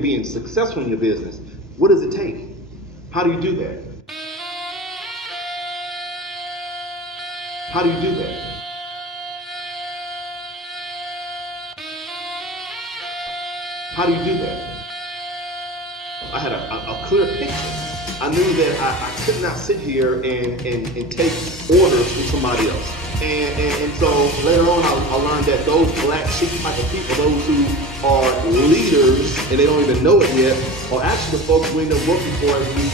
being successful in your business, what does it take? How do you do that? How do you do that? How do you do that? I had a clear picture. I knew that I could not sit here and take orders from somebody else. And so later on, I learned that those black sheep type of people, those who are leaders and they don't even know it yet, are actually the folks we end up working for as we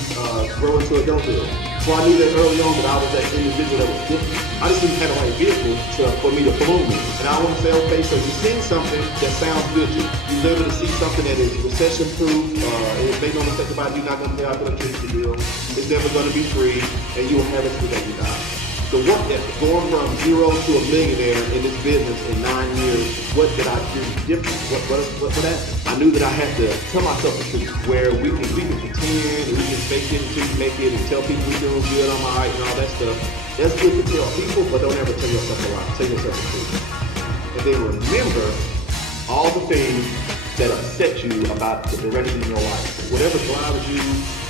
grow into adulthood. So I knew that early on that I was that individual that was different. I just didn't have the right vehicle for me to bloom in. And I want to say, okay, so you're seeing something that sounds good to you. You're able to see something that is recession-proof. It's make no mistake about it, you're not going to pay out the electricity bill. It's never going to be free, and you will have it till the day you die. The work ethic, going from zero to a millionaire in this business in 9 years, what did I do different? What happened? I knew that I had to tell myself the truth, where we can pretend, and we can fake it until you make it, and tell people we're doing good, I'm all right, and all that stuff. That's good to tell people, but don't ever tell yourself a lie. Tell yourself the truth. And then remember all the things that upset you about the direction in your life. Whatever drives you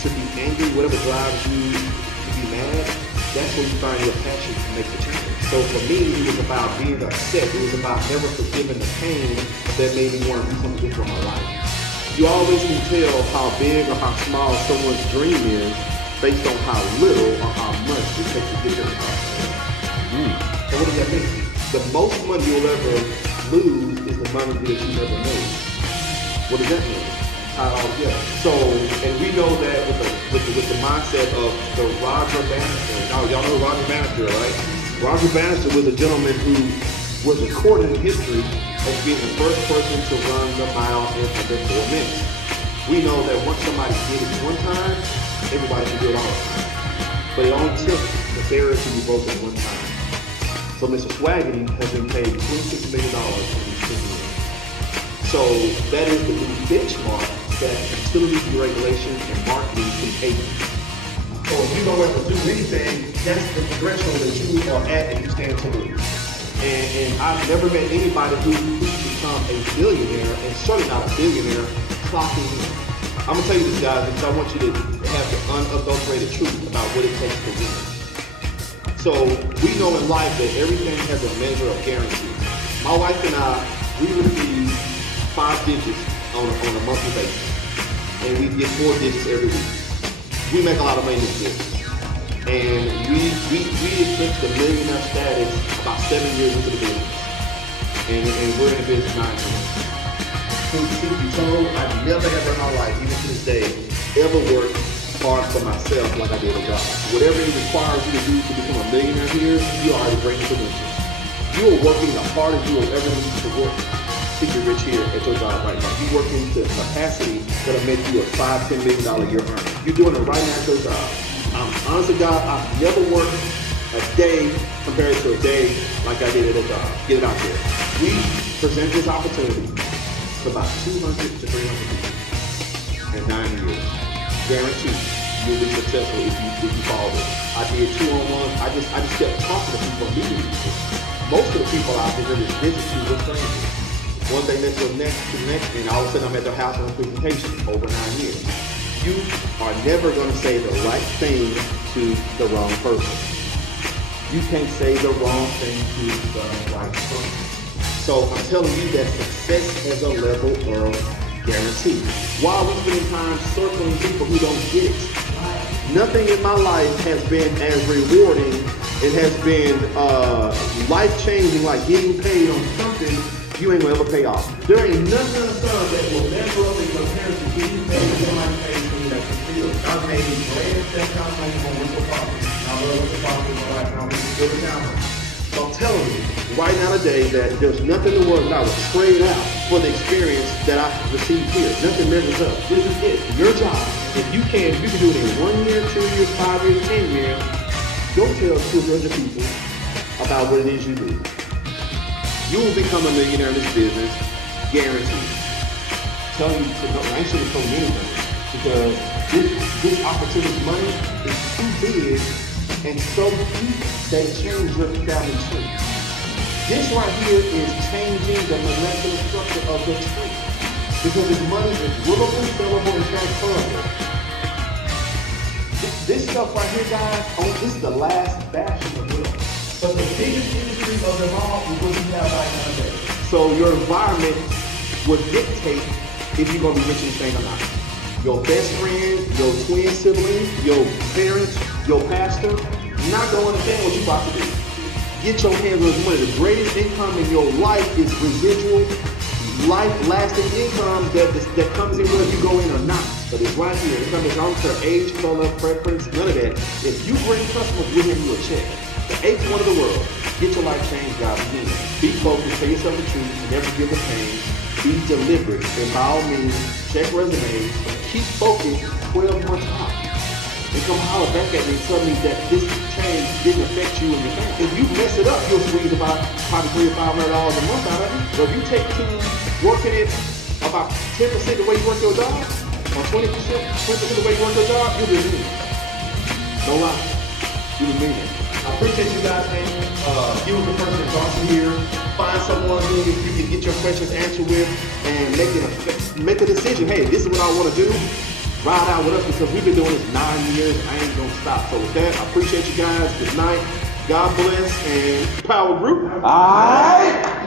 to be angry, whatever drives you to be mad, that's when you find your passion to make the change. So for me, it was about being upset. It was about never forgiving the pain that made me want to do something different in my life. You always can tell how big or how small someone's dream is based on how little or how much it takes to get there. So what does that mean? The most money you'll ever lose is the money that you never made. What does that mean? So, and we know that with the mindset of the Roger Bannister. Now, y'all know Roger Bannister, right? Roger Bannister was a gentleman who was recorded in history as being the first person to run the mile in under 4 minutes. We know that once somebody did it one time, everybody can do it all the time. But it only took the barrier to be broken one time. So Mr. Swaggerty has been paid $26 million in these 10 years. So that is the new benchmark that utility deregulation and marketing can take. So if you don't ever do anything, that's the threshold that you are at and you stand to lose. And I've never met anybody who's become a billionaire, and certainly not a billionaire, clocking in. I'm gonna tell you this, guys, because I want you to have the unadulterated truth about what it takes to win. So we know in life that everything has a measure of guarantee. My wife and I, we receive 5 digits on a monthly basis, and we get 4 digits every week. We make a lot of money in this business, and we eclipsed the millionaire status about 7 years into the business, and we're in the business 9 years. Truth be told, I've never ever in my life, even to this day, ever worked hard for myself like I did a job. Whatever it requires you to do to become a millionaire here, you are already breaking credentials. You are working the hardest you will ever need to work to get rich here at your job right now. You're working to capacity that'll make you a $5-10 million a year earner. You're doing it right now at your job. I'm honest to God, I've never worked a day compared to a day like I did at a job. Get it out there. We present this opportunity to about 200 to 300 people in 9 years. Guaranteed you'll be successful if you follow this. I did 2-on-1. I just kept talking to people, meeting people. Most of the people out there that visit you were strangers. One thing led to the next, and all of a sudden I'm at their house on a presentation over 9 years. You are never going to say the right thing to the wrong person. You can't say the wrong thing to the right person. So I'm telling you that success has a level of guarantee. Why are we spending time circling people who don't get it? Nothing in my life has been as rewarding. It has been life-changing, like getting paid on something you ain't gonna ever pay off. There ain't nothing on the sun that will measure up in comparison to getting paid for somebody paid for you that can feel. I made grand that kind of money on Whistle Coffee. I love Whistle Coffee in my life, and I'm good at now. So I'm telling you, right now today, that there's nothing in the world that I would trade out for the experience that I received here. Nothing measures up. This is it. Your job. If you can do it in 1 year, 2 years, 5 years, 10 years, go tell 200 people about what it is you do. You will become a millionaire in this business, guaranteed. Telling you to go, I ain't sure to tell you anything, because this opportunity money is too big and so deep that it changes your family tree. This right here is changing the molecular structure of the tree. Because this money is willable, sellable, and transferable. This stuff right here, guys, this is the last bastion of wealth. But the biggest industry of them all is what you have right now today. So your environment will dictate if you're gonna be rich in this thing or not. Your best friend, your twin sibling, your parents, your pastor, not gonna understand what you're about to do. Get your hands on this money. The greatest income in your life is residual, life-lasting income that comes in whether you go in or not. But it's right here. It comes down to age, color, preference, none of that. If you bring customers, we'll hand you a check. The eighth one of the world. Get your life changed, God. Begin. Be focused. Tell yourself the truth. Never give a pain. Be deliberate. And by all means, check resumes. Keep focused 12 months out. And come holler back at me and tell me that this change didn't affect you and your family. If you mess it up, you'll squeeze about probably $300 or $500 a month out of it. So if you take to working it about 10% the way you work your job, or 20% the way you work your job, you'll be winning. No lie. You'll be winning. I appreciate you guys, man. You was the person that's awesome here. Find someone who you can get your questions answered with and make a decision. Hey, this is what I want to do. Ride out with us because we've been doing this 9 years. I ain't gonna stop. So with that, I appreciate you guys. Good night. God bless and Power Group. All right.